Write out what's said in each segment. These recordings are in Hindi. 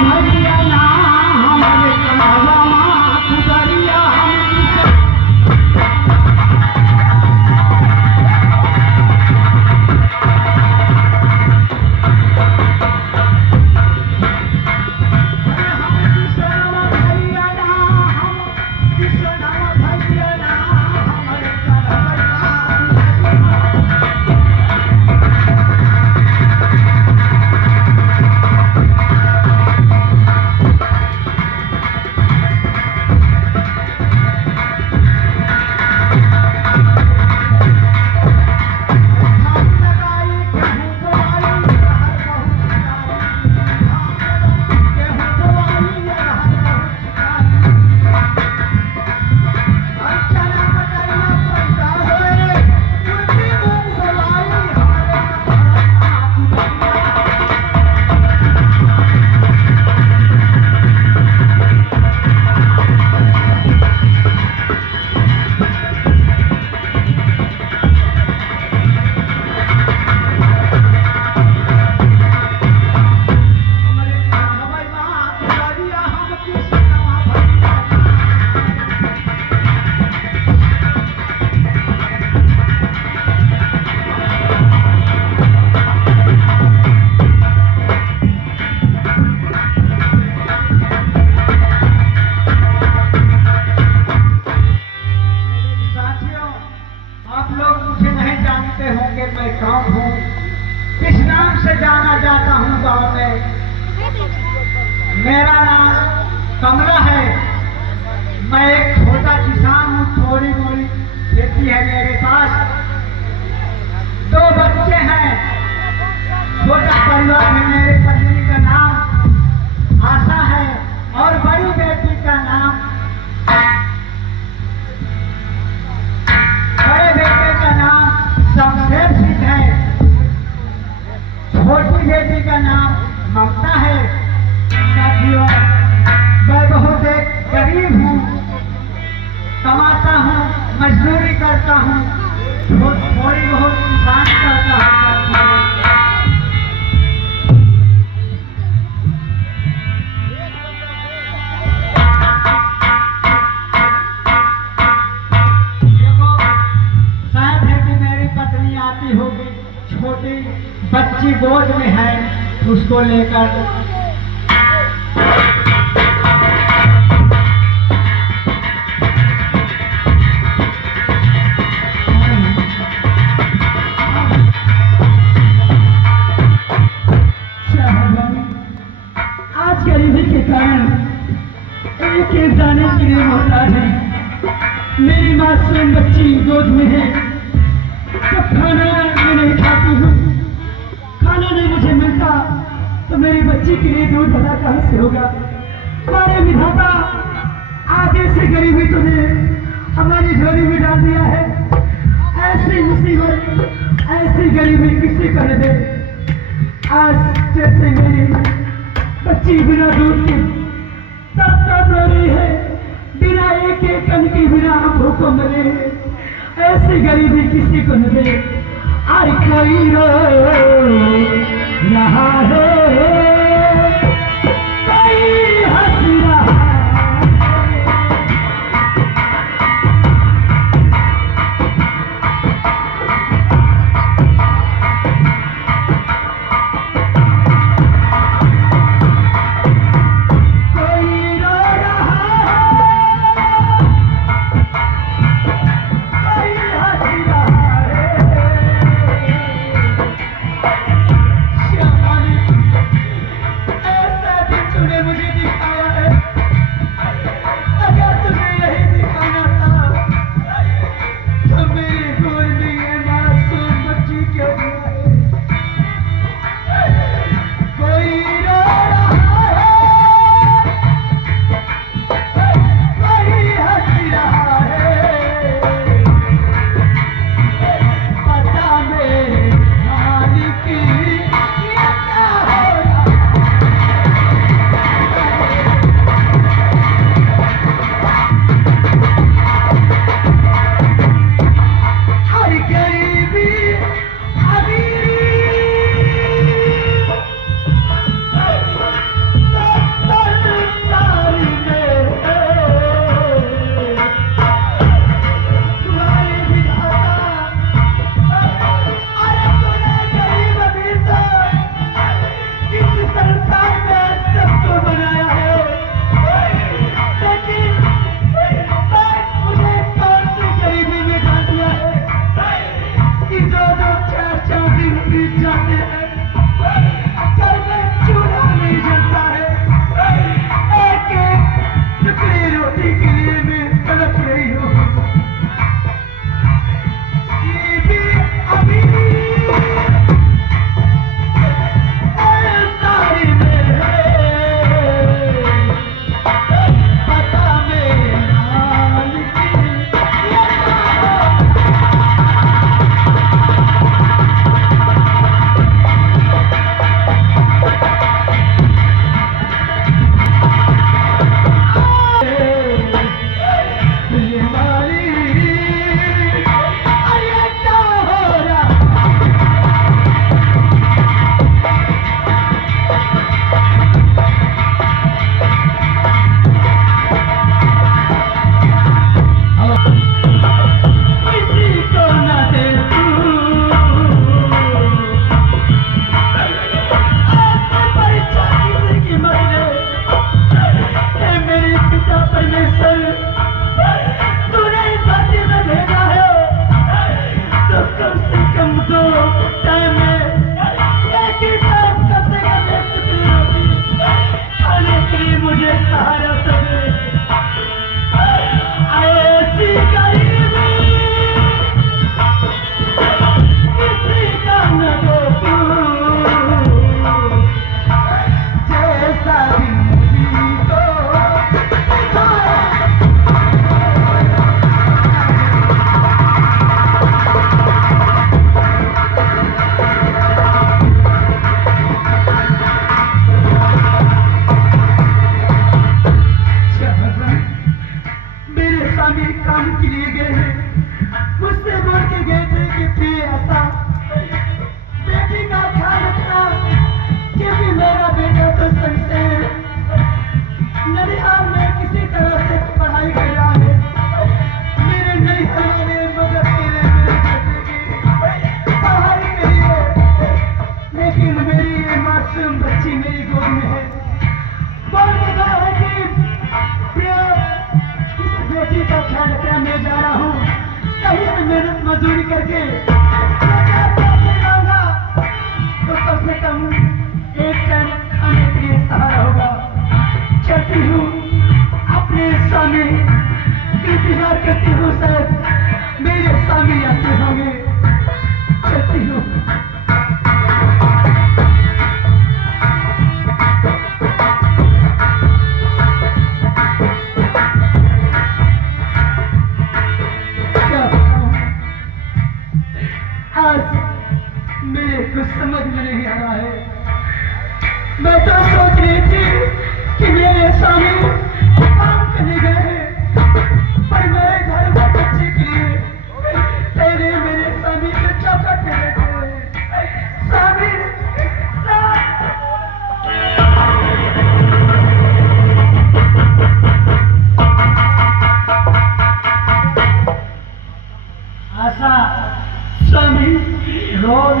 भैया ना हमरे कन्हवा माथ दरिया मेरा नाम कमला है। मैं एक छोटा किसान हूँ। थोड़ी मोड़ी खेती है मेरे पास। 2 बच्चे हैं। छोटा परिवार है। मेरे पत्नी का नाम आशा है और बड़ी बेटी का नाम बड़े बेटे का नाम शमशेर सिंह है। छोटी बेटी का नाम ममता है। साथियों, मैं बहुत एक गरीब हूँ। कमाता हूँ, मजदूरी करता हूँ, थोड़ी बहुत किसान करता हूँ। देखो, शायद है कि मेरी पत्नी आती होगी। छोटी बच्ची गोद में है, उसको लेकर गरीबी के कारण एक दाने के लिए मोहताज है। मेरी मासूम बच्ची गोद में है। जब खाना मैं नहीं खाती हूँ, खाना नहीं मुझे मिलता, तो मेरी बच्ची के लिए दूध भरा कहाँ से होगा। हमारे विधाता आज ऐसी गरीबी तुझे हमारी झोली में डाल दिया है। ऐसी मुसीबत, ऐसी गरीबी किसी को न दे। आज जैसे मेरी बच्ची बिना दूध के तड़प रो रही है, बिना एक कण के बिना आंखों को मरे, ऐसी गरीबी किसी को न दे। और कोई रो रहा है, कोई हंस रहा है।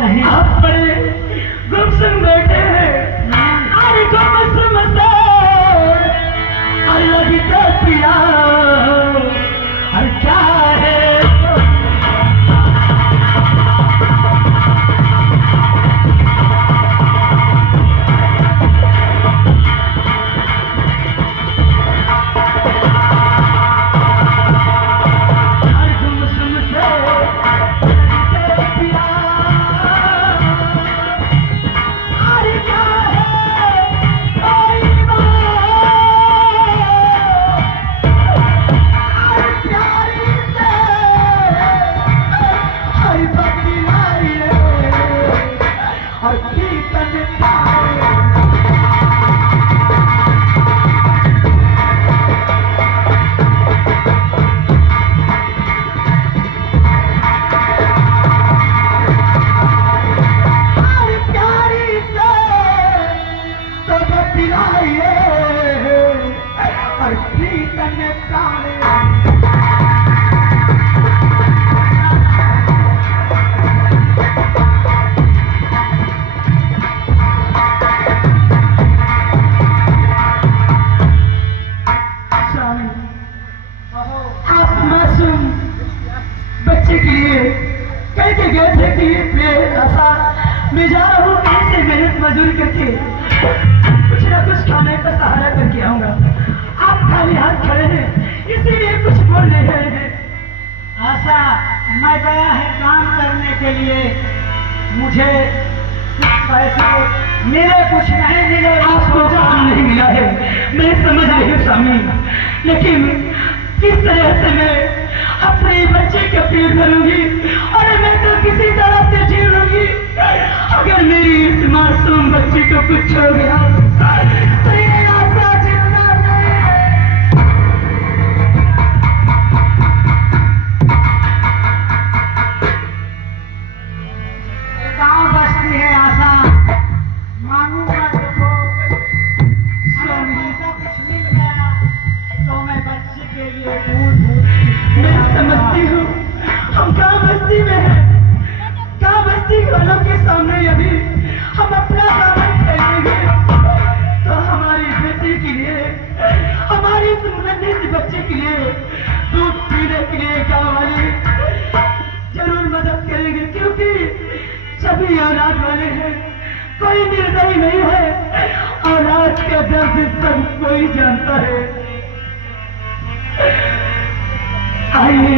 नहीं। आप बड़े गुमसुम बैठे हैं। अरे गुमसुम से अलग तो पिया और क्या है मैं जा रहा हूँ कहीं से मेहनत मजदूरी करके कुछ ना कुछ खाने का सहारा करके आऊंगा। आप खाली हाथ खड़े हैं इसीलिए कुछ बोल नहीं रहे हैं। आशा मैं गया है काम करने के लिए, मुझे कुछ पैसे मिले कुछ नहीं मिले। आपको काम नहीं मिला है मैं समझ रही हूँ स्वामी, लेकिन किस तरह से मैं अपने बच्चे का पेट भरूंगी और मैं तो किसी तरह से जी लूंगी। अगर मेरी इस मासूम बच्ची को कुछ हो गया तो ये आशा जिंदा नहीं है। गाँव बस्ती है आशा, मांगूंगा देखो पैसा कुछ मिल गया तो मैं बच्चे के लिए दूध मैं समझती हूँ हम गाँव बस्ती में हैं। गाँव बस्ती वालों के सामने यदि हम अपना दामन फैलेंगे तो हमारी बेटी के लिए, हमारी नन्ही सी बच्चे के लिए दूध पीने के लिए गाँव वाले जरूर मदद करेंगे, क्योंकि सभी औलाद वाले हैं, कोई निर्दयी नहीं है। औलाद का दर्द सब कोई जानता है। आइए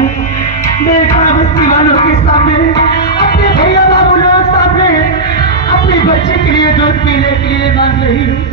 मैं गाँव बस्ती वालों के सामने अपने भैया बाबू लोग सामने अपने बच्चे के लिए दूध पीने के लिए मांग रही हूँ।